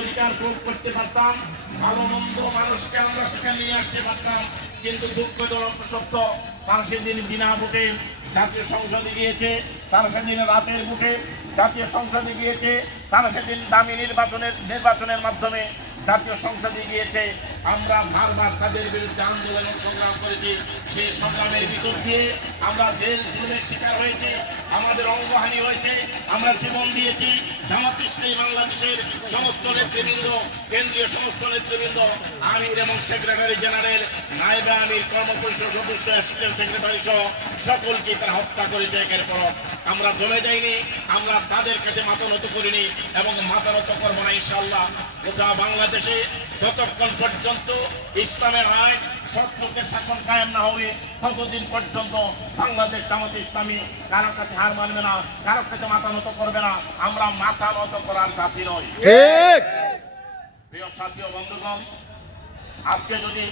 অধিকার প্রয়োগ করতে পারতাম, ভালো মন্দ মানুষকে আমরা সেখানে নিয়ে আসতে পারতাম, কিন্তু দুঃখজনক সত্য, তারা সেদিন বিনা ভোটে জাতীয় সংসদে গিয়েছে, তারা সেদিন রাতের ভোটে জাতীয় সংসদে গিয়েছে, তারা সেদিন দামি নির্বাচনের নির্বাচনের মাধ্যমে জাতীয় সংসদে গিয়েছে। আমরা বারবার তাদের বিরুদ্ধে আন্দোলন সংগ্রাম করেছি, সেই সংগ্রামের ভিতর দিয়ে আমরা জেল, জুলের শিকার আমাদের অঙ্গহানি হয়েছে, আমরা জীবন দিয়েছি। জামাত বাংলাদেশের সমস্ত নেতৃবৃন্দ, কেন্দ্রীয় সমস্ত নেতৃবৃন্দ, আমির এবং সেক্রেটারি জেনারেল নাইবে আমির কর্মপরিষদ সদস্য, অ্যাসিস্ট্যান্ট সেক্রেটারি সহ সকলকে তারা হত্যা করেছে একের পর আমরা জমে যাইনি, আমরা তাদের কাছে মাথা নত করিনি এবং মাথা নত করব না ইনশাল্লাহ গোটা বাংলাদেশে যতক্ষণ পর্যন্ত ইসলামের আইন শত্রুকে শাসন কায়েম না হবে ততদিন পর্যন্ত বাংলাদেশ জামাত ইসলামী কারও কাছে হার মানবে না কারও কাছে মাথা নত করবে না আমরা মাথা নত করার জাতি নই। ঠিক। প্রিয় সাথী বন্ধুগণ আজকে যদি